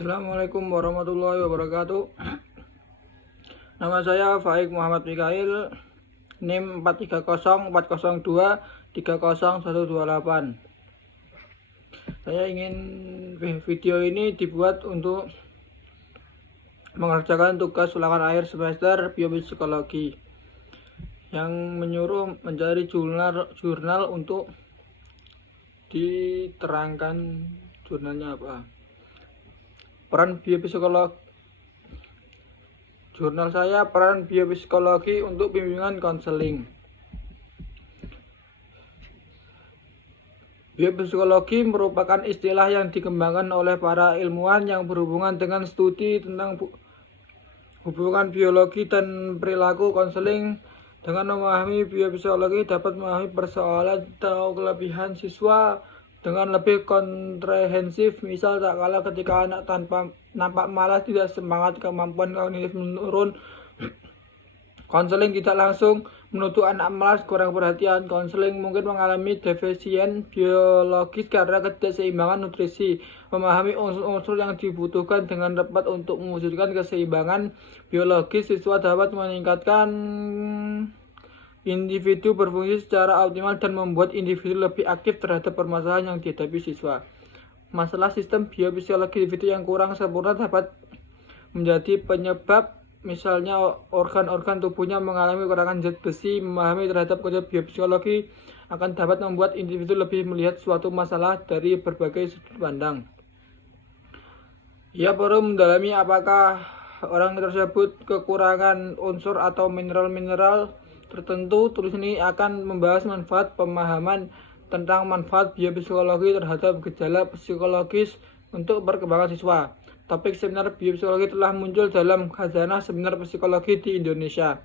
Assalamualaikum warahmatullahi wabarakatuh. Nama saya Faik Muhammad Mikail, NIM 43040230128. Saya ingin video ini dibuat untuk mengerjakan tugas ulangan akhir semester biopsikologi yang menyuruh mencari jurnal untuk diterangkan jurnalnya apa. Peran biopsikologi. Jurnal saya peran biopsikologi untuk bimbingan konseling. Biopsikologi merupakan istilah yang dikembangkan oleh para ilmuwan yang berhubungan dengan studi tentang hubungan biologi dan perilaku. Konseling dengan memahami biopsikologi dapat memahami persoalan atau kelebihan siswa dengan lebih komprehensif. Misal, tak kalah ketika anak nampak malas, tidak semangat, kemampuan kognitif menurun, konseling tidak langsung menuduh anak malas kurang perhatian. Konseling mungkin mengalami defisien biologis karena ketidakseimbangan nutrisi. Memahami unsur-unsur yang dibutuhkan dengan tepat untuk mewujudkan keseimbangan biologis, siswa dapat meningkatkan individu berfungsi secara optimal dan membuat individu lebih aktif terhadap permasalahan yang dihadapi siswa. Masalah sistem biopsikologi individu yang kurang sempurna dapat menjadi penyebab, misalnya organ-organ tubuhnya mengalami kekurangan zat besi. Memahami terhadap konsep biopsikologi akan dapat membuat individu lebih melihat suatu masalah dari berbagai sudut pandang. Ia perlu mendalami apakah orang tersebut kekurangan unsur atau mineral-mineral tertentu. Tulis ini akan membahas manfaat pemahaman tentang manfaat biopsikologi terhadap gejala psikologis untuk perkembangan siswa. Topik seminar biopsikologi telah muncul dalam khazanah seminar psikologi di Indonesia.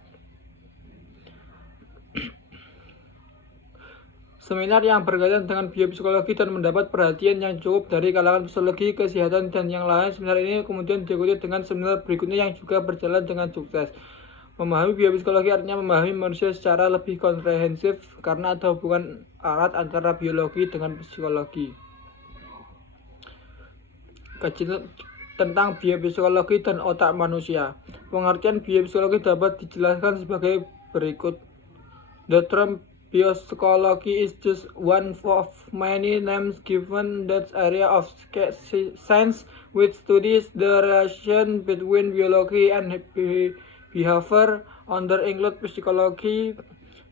Seminar yang berkaitan dengan biopsikologi dan mendapat perhatian yang cukup dari kalangan psikologi, kesehatan, dan yang lain. Seminar ini kemudian diikuti dengan seminar berikutnya yang juga berjalan dengan sukses. Memahami biopsikologi artinya memahami manusia secara lebih komprehensif karena ada hubungan erat antara biologi dengan psikologi. Kajian tentang biopsikologi dan otak manusia. Pengertian biopsikologi dapat dijelaskan sebagai berikut. The term biopsychology is just one of many names given that area of science which studies the relation between biology and behavior. Under include psychology,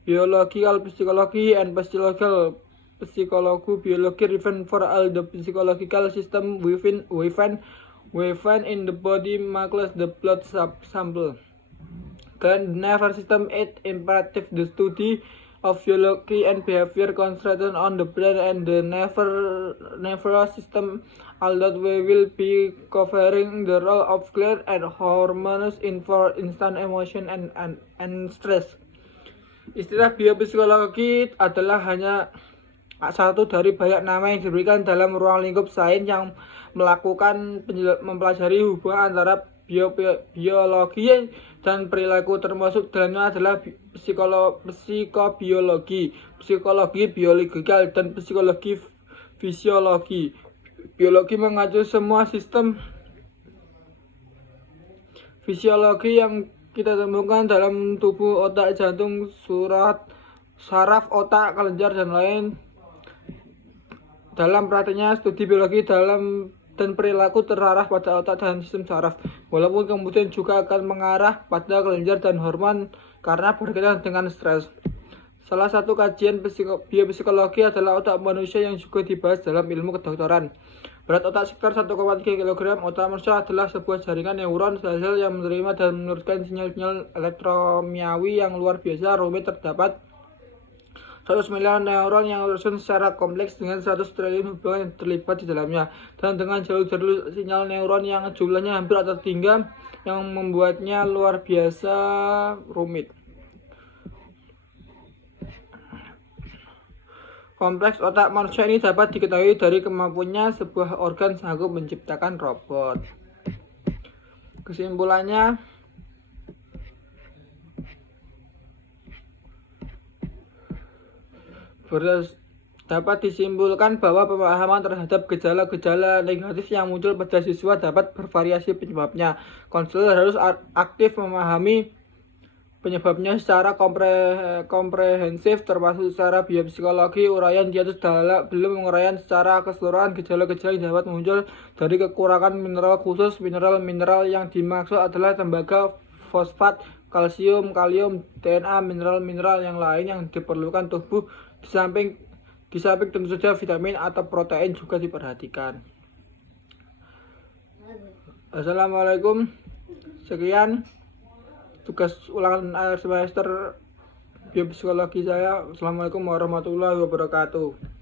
biological psychology, and physiological psychology. Biology refers for all the physiological system within in the body, including the blood sample. Can nervous system it imperative the study of biology and behavior concentrated on the brain and the nervous system. Although we will be covering the role of clear and hormones in for instant emotion and stress. Istilah biopsikologi adalah hanya satu dari banyak nama yang diberikan dalam ruang lingkup sains yang mempelajari hubungan antara biologi dan perilaku. Termasuk dalamnya adalah psikobiologi, psikologi biologikal, dan psikologi fisiologi. Biologi mengacu semua sistem fisiologi yang kita temukan dalam tubuh, otak, jantung, saraf otak, kelenjar, dan lain. Dalam praktiknya, studi biologi dan perilaku terarah pada otak dan sistem saraf, walaupun kemudian juga akan mengarah pada kelenjar dan hormon karena berkaitan dengan stres. Salah satu kajian biopsikologi adalah otak manusia yang juga dibahas dalam ilmu kedokteran. Berat otak sekitar 1,3 kg. Otak manusia adalah sebuah jaringan neuron sel-sel yang menerima dan meneruskan sinyal-sinyal elektrokimiawi yang luar biasa rumit. Terdapat 100 miliar neuron yang tersusun secara kompleks dengan 100 triliun hubungan yang terlibat di dalamnya, dan dengan jalur-jalur sinyal neuron yang jumlahnya hampir atau tinggal, yang membuatnya luar biasa rumit. Kompleks otak manusia ini dapat diketahui dari kemampuannya sebuah organ sanggup menciptakan robot. Kesimpulannya, Dapat disimpulkan bahwa pemahaman terhadap gejala-gejala negatif yang muncul pada siswa dapat bervariasi penyebabnya. Konselor harus aktif memahami penyebabnya secara komprehensif, termasuk secara biopsikologi. Uraian di atas belum menguraian secara keseluruhan gejala-gejala yang dapat muncul dari kekurangan mineral khusus. Mineral-mineral yang dimaksud adalah tembaga, fosfat, kalsium, kalium, DNA, mineral-mineral yang lain yang diperlukan tubuh. Di samping tentu saja vitamin atau protein juga diperhatikan. Assalamualaikum. Sekian tugas ulangan akhir semester biopsikologi saya. Assalamualaikum warahmatullahi wabarakatuh.